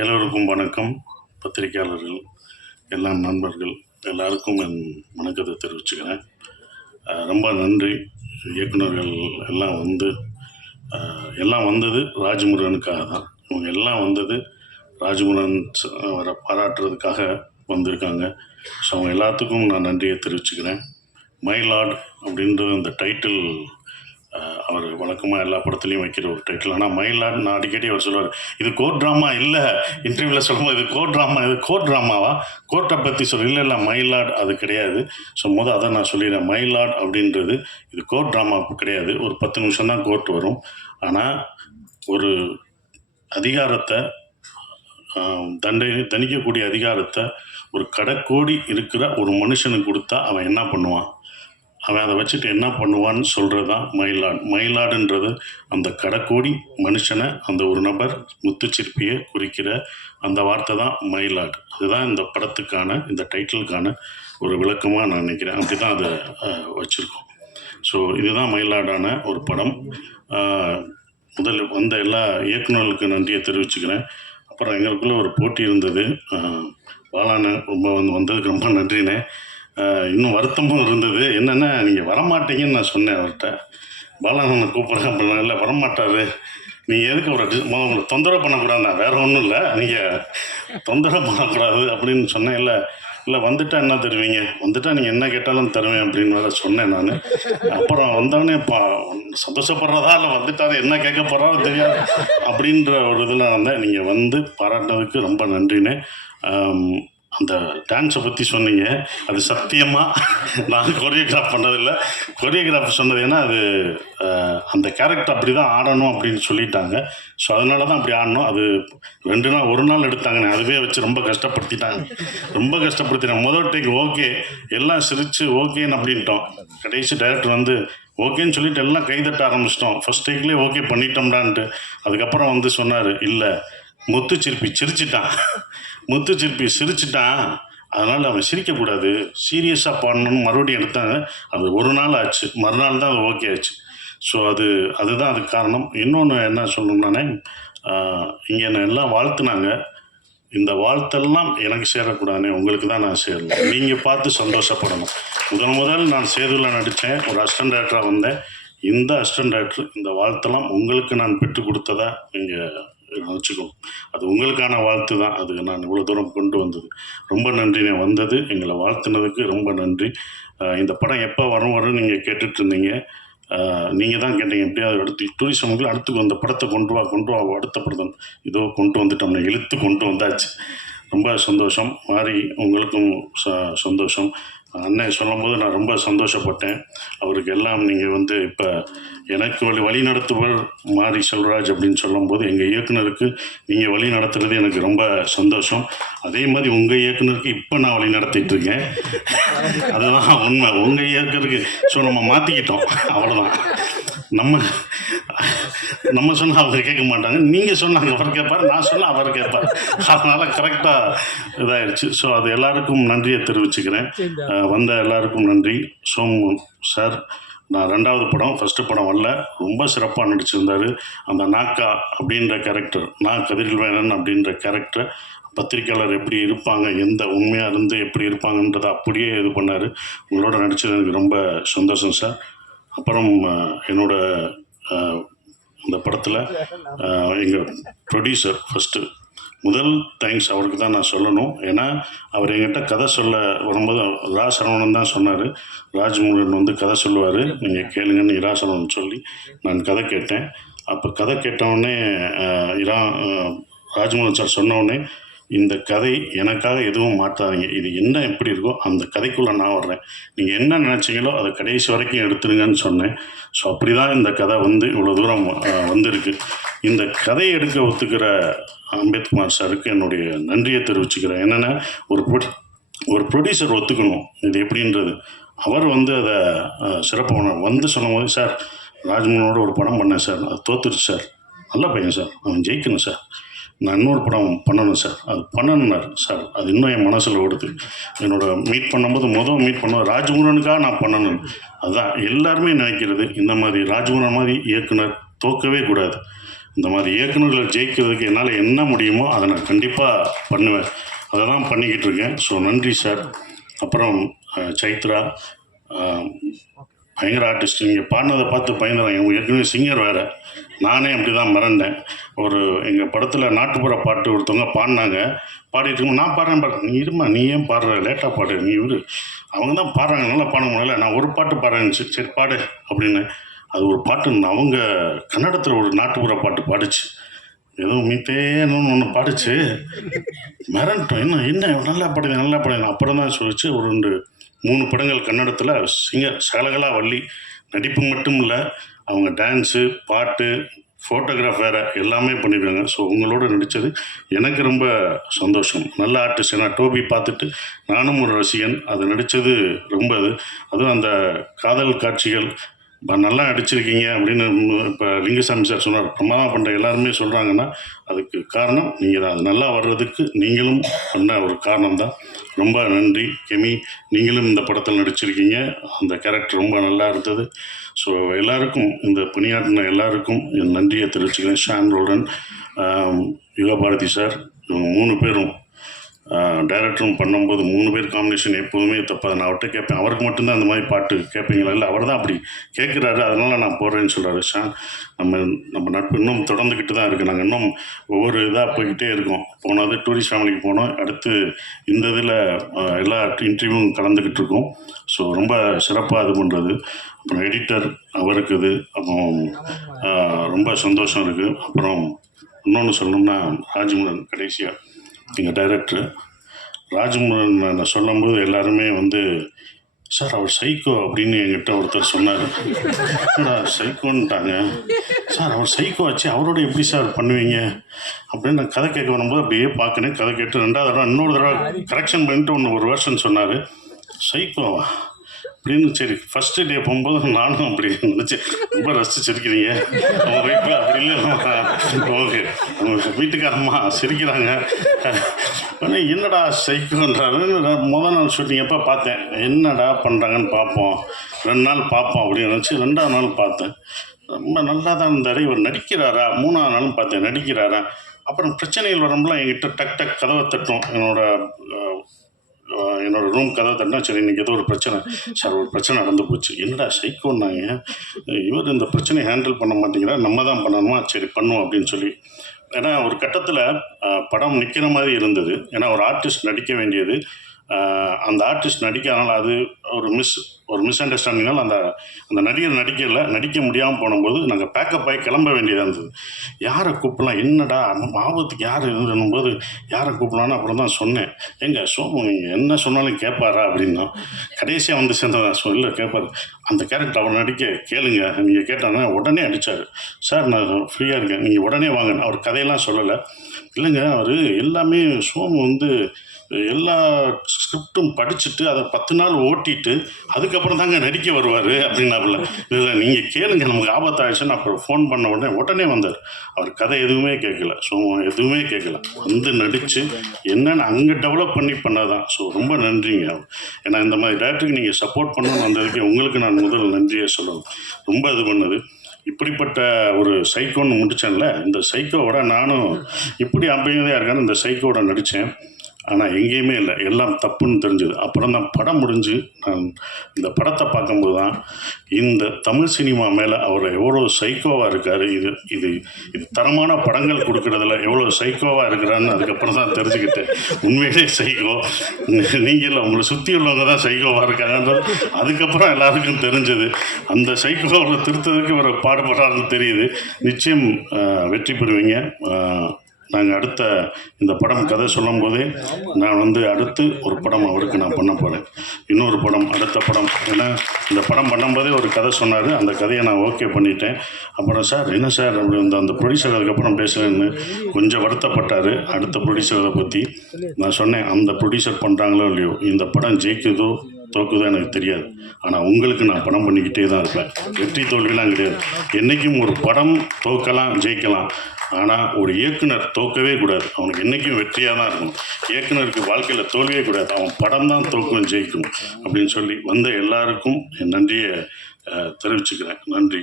எல்லோருக்கும் வணக்கம். பத்திரிகையாளர்கள், எல்லாம் நண்பர்கள் எல்லாருக்கும் என் வணக்கத்தை தெரிவிச்சுக்கிறேன். ரொம்ப நன்றி. இயக்குநர்கள் எல்லாம் எல்லாம் வந்தது ராஜமுருகனுக்காக தான். இவங்க எல்லாம் வந்தது ராஜமுருகன் அவரை பாராட்டுறதுக்காக வந்திருக்காங்க. ஸோ அவங்க எல்லாத்துக்கும் நான் நன்றியை தெரிவிச்சுக்கிறேன். மை லார்ட் அப்படின்றது அந்த டைட்டில் அவர் வழக்கமாக எல்லா படத்துலையும் வைக்கிற ஒரு டைட்டில். ஆனால் மயிலாட் நான் அடிக்கடி அவர் சொல்லுவார், இது கோர்ட் ட்ராமா இல்லை. இன்டர்வியூவில் சொல்லும்போது இது கோர்ட் ட்ராமாவா, கோர்ட்டை பற்றி இல்லை மயிலாட் அது கிடையாது. ஸோ அதை நான் சொல்லிடுறேன். மயிலாட் அப்படின்றது இது கோர்ட் ட்ராமா கிடையாது. ஒரு 10 நிமிஷம் தான் கோர்ட் வரும். ஆனால் ஒரு அதிகாரத்தை தணிக்கக்கூடிய அதிகாரத்தை ஒரு கடைக்கோடி இருக்கிற ஒரு மனுஷனுக்கு கொடுத்தா அவன் என்ன பண்ணுவான், அவன் அதை வச்சுட்டு என்ன பண்ணுவான்னு சொல்கிறது தான் மயிலாடுன்றது அந்த கடைக்கோடி மனுஷனை, அந்த ஒரு நபர் முத்துச்சிற்பியை குறிக்கிற அந்த வார்த்தை தான் மயிலாடு. அதுதான் இந்த படத்துக்கான, இந்த டைட்டிலுக்கான ஒரு விளக்கமாக நான் நினைக்கிறேன். அப்படி தான் அதை வச்சுருக்கோம். ஸோ இதுதான் மயிலாடான ஒரு படம். முதல் வந்த எல்லா இயக்குநர்களுக்கு நன்றியை தெரிவிச்சுக்கிறேன். அப்புறம் எங்களுக்குள்ளே ஒரு போட்டி இருந்தது. பாலான வந்ததுக்கு ரொம்ப நன்றினே. இன்னும் வருத்தமும் இருந்தது. என்னென்னா, நீங்கள் வரமாட்டீங்கன்னு நான் சொன்னேன் அவர்கிட்ட. பாலானனை கூப்பிட்றேன் அப்படின்னா, இல்லை வரமாட்டார், நீங்கள் எதுக்கு உங்களை தொந்தரவு பண்ணக்கூடாது, வேறு ஒன்றும் இல்லை, நீங்கள் தொந்தரவு பண்ணக்கூடாது அப்படின்னு சொன்னேன். இல்லை வந்துட்டால் என்ன தருவீங்க, வந்துட்டால் நீங்கள் என்ன கேட்டாலும் தருவேன் அப்படின்னு வேறு சொன்னேன் நான். அப்புறம் வந்தோடனே சந்தோஷப்படுறதா இல்லை வந்துட்டாரு என்ன கேட்க போகிறாரோ தெரியாது அப்படின்ற ஒரு இதில் இருந்தேன். நீங்கள் வந்து பாராட்டினதுக்கு ரொம்ப நன்றினே. அந்த டான்ஸை பற்றி சொன்னீங்க, அது சத்தியமாக நான் கொரியோகிராஃப் பண்ணதில்லை. கொரியோகிராஃப் சொன்னது ஏன்னா அது அந்த கேரக்டர் அப்படி தான் ஆடணும் அப்படின்னு சொல்லிட்டாங்க. ஸோ அதனால தான் அப்படி ஆடணும். அது 2 நாள் 1 நாள் எடுத்தாங்கண்ணே. அதுவே வச்சு ரொம்ப கஷ்டப்படுத்திட்டாங்க. முதல் டேக் ஓகே, எல்லாம் சிரித்து ஓகேன்னு அப்படின்ட்டோம். கடைசி டைரக்டர் ஓகேன்னு சொல்லிட்டு எல்லாம் கைதட்ட ஆரம்பிச்சிட்டோம். ஃபஸ்ட் டேக்லேயே ஓகே பண்ணிட்டோம்டான்ட்டு. அதுக்கப்புறம் சொன்னார், இல்லை முத்துச்சிற்பி சிரிச்சிட்டான், அதனால் அவன் சிரிக்கக்கூடாது, சீரியஸாக பாடணும்னு மறுபடியும் எடுத்தாங்க. அது 1 நாள் ஆச்சு, மறுநாள் தான் அது ஓகே ஆச்சு. ஸோ அதுதான் அதுக்கு காரணம். இன்னொன்று என்ன சொல்லணும்னானே, இங்கே என்னை எல்லாம் வாழ்த்துனாங்க. இந்த வாழ்த்தெல்லாம் எனக்கு சேரக்கூடாதுனே, உங்களுக்கு தான் நான் சேரணும். நீங்கள் பார்த்து சந்தோஷப்படணும். முதல் நான் சேதுவில் நடித்தேன், ஒரு அசிஸ்டன்ட் டைரக்டராக வந்தேன். இந்த அசிஸ்டன்ட் டைரக்டர் இந்த வாழ்த்தெல்லாம் உங்களுக்கு நான் பெற்றுக் கொடுத்ததா நீங்கள் நினச்சிக்கணும். அது உங்களுக்கான வாழ்த்து தான். அது நான் இவ்வளோ தூரம் கொண்டு வந்தது. ரொம்ப நன்றினே. வந்தது எங்களை வாழ்த்துனதுக்கு ரொம்ப நன்றி. இந்த படம் எப்போ வரும்னு நீங்கள் கேட்டுட்டு இருந்தீங்க. நீங்கள் தான் கேட்டீங்க, எப்படியாவது அடுத்து டூரிசம்கள் அடுத்து அந்த படத்தை கொண்டு வா அடுத்த படம் இதோ கொண்டு வந்துட்டோம்னா இழுத்து கொண்டு வந்தாச்சு. ரொம்ப சந்தோஷம். மாதிரி உங்களுக்கும் சந்தோஷம். அண்ணன் சொல்லும்போது நான் ரொம்ப சந்தோஷப்பட்டேன். அவருக்கு எல்லாம் நீங்கள் இப்போ எனக்கு வழி நடத்துவர் மாரி செல்வராஜ் அப்படின்னு சொல்லும்போது எங்கள் இயக்குனருக்கு நீங்கள் வழி நடத்துறது எனக்கு ரொம்ப சந்தோஷம். அதே மாதிரி உங்கள் இயக்குனருக்கு இப்போ நான் வழி நடத்திட்டுருக்கேன். அதுதான் உண்மை. உங்கள் இயக்குனருக்கு நம்ம மாற்றிக்கிட்டோம், அவ்வளோதான். நம்ம சொன்னால் அவர் கேட்க மாட்டாங்க, நீங்கள் சொன்னாங்க அவர் கேட்பார், நான் சொன்னால் அவர் கேட்பார். அதனால் கரெக்டாக இதாகிடுச்சு. ஸோ அது எல்லாருக்கும் நன்றியை தெரிவிச்சுக்கிறேன். வந்த எல்லாருக்கும் நன்றி. சோமு சார், நான் 2வது படம், ஃபஸ்ட்டு படம் வரல, ரொம்ப சிறப்பாக நடிச்சிருந்தார். அந்த நாக்கா அப்படின்ற கேரக்டர், கதிரில்வேலன் அப்படின்ற கேரக்டர் பத்திரிக்கையாளர் எப்படி இருப்பாங்க, எந்த உண்மையாக இருந்து எப்படி இருப்பாங்கன்றதை அப்படியே இது பண்ணார். உங்களோட நடித்தது எனக்கு ரொம்ப சந்தோஷம் சார். அப்புறம் என்னோட இந்த படத்தில் எங்கள் ப்ரொடியூசர் ஃபஸ்ட்டு முதல் தேங்க்ஸ் அவருக்கு தான் நான் சொல்லணும். ஏன்னா அவர் என்கிட்ட கதை சொல்ல வரும்போது சரவணன் தான் சொன்னார், ராஜ்முருகன் கதை சொல்லுவார், நீங்கள் கேளுங்கன்னு சரவணன் சொல்லி நான் கதை கேட்டேன். அப்போ கதை கேட்டவுடனே ராஜ்முருகன் சார் சொன்னவுடனே, இந்த கதை எனக்காக எதுவும் மாற்றாதீங்க, இது என்ன எப்படி இருக்கோ அந்த கதைக்குள்ளே நான் வர்றேன், நீங்கள் என்ன நினச்சிங்களோ அதை கடைசி வரைக்கும் எடுத்துருங்கன்னு சொன்னேன். ஸோ அப்படி தான் இந்த கதை இவ்வளோ தூரம் வந்திருக்கு. இந்த கதையை எடுக்க ஒத்துக்கிற அம்பேத்குமார் சாருக்கு என்னுடைய நன்றியை தெரிவிச்சுக்கிறேன். என்னென்னா, ஒரு ப்ரொடியூசர் ஒத்துக்கணும் இது எப்படின்றது. அவர் அதை சிறப்பாக சொல்லும்போது, சார் ராஜ்முருகனோட ஒரு படம் பண்ணேன் சார், அது தோத்துருச்சு சார், நல்ல பையன் சார், அவன் ஜெயிக்கணும் சார், நான் இன்னொரு படம் பண்ணணும் சார், அது பண்ணணுன்னார் சார். அது இன்னும் என் மனசில் ஓடுது. மீட் பண்ணும்போது ராஜ்முருகனுக்காக நான் பண்ணணும். அதுதான் எல்லாருமே நினைக்கிறது. இந்த மாதிரி ராஜ்முருகன் மாதிரி இயக்குனர் தோக்கவே கூடாது. இந்த மாதிரி இயக்குநர்களை ஜெயிக்கிறதுக்கு என்னால் என்ன முடியுமோ அதை நான் கண்டிப்பாக பண்ணுவேன். அதை தான் பண்ணிக்கிட்டு இருக்கேன். ஸோ நன்றி சார். அப்புறம் சைத்ரா பயங்கர ஆர்டிஸ்ட். நீங்கள் பாடினதை பார்த்து பயந்துறாங்க. ஏற்கனவே சிங்கர் வேறு. நானே அப்படி தான் மறந்தேன். ஒரு எங்கள் படத்தில் நாட்டுப்புற பாட்டு ஒருத்தவங்க பாடினாங்க. பாடிட்டு இருக்கோம், நான் பாடுறேன் நீ இருமா, நீ ஏன் பாடுற, லேட்டாக பாடு, நீ அவங்க தான் பாடுறாங்க, நல்லா பாட முடியல, நான் ஒரு பாட்டு பாடுறேன், சரி பாடு அப்படின்னு. அது ஒரு பாட்டு அவங்க கன்னடத்தில் ஒரு நாட்டுப்புற பாட்டு பாடிச்சு. ஏதோ மீத்தேன்னு ஒன்று பாடிச்சு. மிரண்டோம், என்ன நல்லா பாடுங்க. அப்புறம் தான் சொல்லிச்சு, ஒரு 3 படங்கள் கன்னடத்தில் சிங்கர் சகலகலா வள்ளி. நடிப்பு மட்டும் இல்லை, அவங்க டான்ஸு, பாட்டு, ஃபோட்டோகிராஃப் வேறு எல்லாமே பண்ணியிருக்காங்க. ஸோ உங்களோட நடித்தது எனக்கு ரொம்ப சந்தோஷம். நல்ல ஆர்டிஸ்ட். ஏன்னா டோபி பார்த்துட்டு நானும் ஒரு ரசிகன். அது நடித்தது ரொம்ப அதுவும் அந்த காதல் காட்சிகள் நல்லா நடிச்சிருக்கீங்க அப்படின்னு இப்போ லிங்குசாமி சார் சொன்னார். பிரமாதம் பண்ணுற எல்லாருமே சொல்கிறாங்கன்னா அதுக்கு காரணம் நீங்கள் தான். அது நல்லா வர்றதுக்கு நீங்களும் பண்ண ஒரு காரணம் தான். ரொம்ப நன்றி கெமி. நீங்களும் இந்த படத்தில் நடிச்சிருக்கீங்க. அந்த கேரக்டர் ரொம்ப நல்லா இருந்தது. ஸோ எல்லாருக்கும், இந்த பணியாற்றின எல்லாருக்கும் என் நன்றியை தெரிவிச்சுக்கிறேன். ஷான் ரோடன், யுகபாரதி சார், இவங்க 3 பேரும் டைரக்டரும் பண்ணும்போது 3 பேர் காம்பினேஷன் எப்போதுமே தப்பாது. நான் அவர்கிட்ட கேட்பேன், அவருக்கு மட்டும்தான் அந்த மாதிரி பாட்டு கேட்பீங்களா? இல்லை, அவர் தான் அப்படி கேட்குறாரு, அதனால் நான் போடுறேன்னு சொல்கிறாரு. ஷான், நம்ம நட்பு இன்னும் தொடர்ந்துக்கிட்டு தான் இருக்குது. நாங்கள் இன்னும் ஒவ்வொரு இதாக போய்கிட்டே இருக்கோம். போனது டூரிஸ்ட் ஃபேமிலிக்கு போனோம். அடுத்து இந்த இதில் எல்லா இன்டர்வியூவும் கலந்துக்கிட்டு இருக்கோம். ஸோ ரொம்ப சிறப்பாக இது பண்ணுறது. அப்புறம் எடிட்டர் அவருக்கு இது, அப்புறம் ரொம்ப சந்தோஷம் இருக்குது. அப்புறம் இன்னொன்று சொல்லணும்னா ராஜ்முருகன், கடைசியாக எங்கள் டைரக்டர் ராஜ்முருகன் நான் சொல்லும்போது எல்லாருமே சார் அவர் சைக்கோ அப்படின்னு என்கிட்ட ஒருத்தர் சொன்னார். என்னடா சைக்கோன்ட்டாங்க சார், அவர் சைக்கோ ஆச்சு, அவரோட எப்படி சார் பண்ணுவீங்க அப்படின்னு நான் கதை கேட்க வரும்போது அப்படியே பார்க்கினேன். கதை கேட்டு 2வது தடவை இன்னொரு தடவை கரெக்ஷன் பண்ணிட்டு ஒரு வருஷன் சொன்னார். சைக்கோவா அப்படின்னு. சரி, ஃபஸ்ட்டு டே போகும்போது நானும் அப்படி நினச்சேன். ரொம்ப ரசித்து சிரிக்கிறீங்க, அவங்க வீட்டில் அப்படி இல்லை, ஓகே அவங்க வீட்டுக்காரம்மா சிரிக்கிறாங்க. ஆனால் என்னடா சைக்கோன்றாரு. முதல் நாள் ஷூட்டிங்கப்போ பார்த்தேன், என்னடா பண்ணுறாங்கன்னு பார்ப்போம், 2 நாள் பார்ப்போம் அப்படின்னு நினச்சி 2வது நாள் பார்த்தேன். ரொம்ப நல்லா தான் இருந்தார். இவர் நடிக்கிறாரா? 3வது நாளும் பார்த்தேன், நடிக்கிறாரா? அப்புறம் பிரச்சனைகள் வரும்போது என்கிட்ட டக் கதவை தட்டும். என்னோட ரூம் கதை தட்டினா, சரி இன்றைக்கி ஏதோ ஒரு பிரச்சனை சார், ஒரு பிரச்சனை நடந்து போச்சு. என்னடா சைக்கோன்னாங்க, இவர் இந்த பிரச்சனையை ஹேண்டில் பண்ண மாட்டேங்கிறா, நம்ம தான் பண்ணணுமா, சரி பண்ணுவோம் அப்படின்னு சொல்லி. ஏன்னா ஒரு கட்டத்தில் படம் நிற்கிற மாதிரி இருந்தது. ஏன்னா ஒரு ஆர்டிஸ்ட் நடிக்க வேண்டியது, அந்த ஆர்டிஸ்ட் நடிக்காதனால அது ஒரு மிஸ் அண்டர்ஸ்டாண்டிங்னால அந்த நடிகர் நடிக்க முடியாமல் போனும்போது நாங்கள் பேக்கப் ஆகி கிளம்ப வேண்டியதாக இருந்தது. யாரை கூப்பிடலாம், என்னடா நம்ம ஆபத்துக்கு யார் இருந்தும்போது யாரை கூப்பிடலான்னு அப்புறம் தான் சொன்னேன். சோமு நீங்கள் என்ன சொன்னாலும் கேட்பாரா அப்படின்னா, கடைசியாக சேர்ந்ததான் இல்லை கேட்பார். அந்த கேரக்டர் அவர் நடிக்க கேளுங்க, நீங்கள் கேட்டாங்கன்னா உடனே அடித்தார். சார் நான் ஃப்ரீயாக இருக்கேன், நீங்கள் உடனே வாங்க. அவர் கதையெல்லாம் சொல்லலை. இல்லைங்க, அவர் எல்லாமே சோமு எல்லா ஸ்கிரிப்டும் படிச்சுட்டு அதை 10 நாள் ஓட்டிட்டு அதுக்கப்புறம் தாங்க நடிக்க வருவார் அப்படின்னாப்புல. இல்லை நீங்கள் கேளுங்க, நமக்கு ஆபத்தாயிடுச்சுன்னு அப்புறம் ஃபோன் பண்ண உடனே வந்தார். அவர் கதை எதுவுமே கேட்கல, எதுவுமே கேட்கல, நடித்து என்னென்னு அங்கே டெவலப் பண்ணதான். ஸோ ரொம்ப நன்றிங்க. ஏன்னா இந்த மாதிரி டேரக்டருக்கு நீங்கள் சப்போர்ட் பண்ணணும்னு வந்ததுக்கு உங்களுக்கு நான் முதல் நன்றியை சொல்லணும். ரொம்ப இது பண்ணது. இப்படிப்பட்ட ஒரு சைக்கோன்னு முடித்தேன்ல, இந்த சைக்கோவோட நானும் இப்படி அமைதியாக இருக்கான்னு இந்த சைக்கோவோட நடித்தேன். ஆனால் எங்கேயுமே இல்லை, எல்லாம் தப்புன்னு தெரிஞ்சுது. அப்புறம் தான் படம் முடிஞ்சு நான் இந்த படத்தை பார்க்கும்போது தான் இந்த தமிழ் சினிமா மேலே அவர் எவ்வளோ சைக்கோவாக இருக்கார், இது தரமான படங்கள் கொடுக்குறதுல எவ்வளோ சைக்கோவாக இருக்கிறான்னு அதுக்கப்புறம் தான் தெரிஞ்சுக்கிட்டேன். உண்மையிலே சைக்கோ நீங்கள் இல்லை, உங்களை சுற்றி உள்ளவங்க தான் சைக்கோவாக இருக்காங்கன்றது அதுக்கப்புறம் எல்லாருக்கும் தெரிஞ்சது. அந்த சைக்கோவை திருத்ததுக்கு இவர் பாடுபடுறாருன்னு தெரியுது. நிச்சயம் வெற்றி பெறுவீங்க. நாங்கள் அடுத்த இந்த படம் கதை சொல்லும் போதே நான் அடுத்து ஒரு படம் அவருக்கு நான் பண்ண போகிறேன். இன்னொரு படம், அடுத்த படம். ஏன்னா இந்த படம் பண்ணும்போதே ஒரு கதை சொன்னார், அந்த கதையை நான் ஓகே பண்ணிட்டேன். அப்புறம் சார் என்ன சார் அப்படி அந்த ப்ரொடியூசர் அதுக்கப்புறம் பேசுகிறேன்னு கொஞ்சம் வருத்தப்பட்டார். அடுத்த ப்ரொடியூசரை பற்றி நான் சொன்னேன், அந்த ப்ரொடியூசர் பண்ணுறாங்களோ இல்லையோ, இந்த படம் ஜெயிக்குதோ தோக்குதோ எனக்கு தெரியாது, ஆனால் உங்களுக்கு நான் படம் பண்ணிக்கிட்டே தான் இருப்பேன். வெற்றி தோல்விலாம் கிடையாது. என்றைக்கும் ஒரு படம் தோக்கலாம் ஜெயிக்கலாம், ஆனால் ஒரு இயக்குனர் தோக்கவே கூடாது. அவனுக்கு என்றைக்கும் வெற்றியாக தான் இருக்கணும். இயக்குனருக்கு வாழ்க்கையில் தோல்வியே கூடாது, அவன் படம் தான் தோக்கும் ஜெயிக்கும் அப்படின்னு சொல்லி வந்த எல்லாருக்கும் என் நன்றியை தெரிவிச்சுக்கிறேன். நன்றி.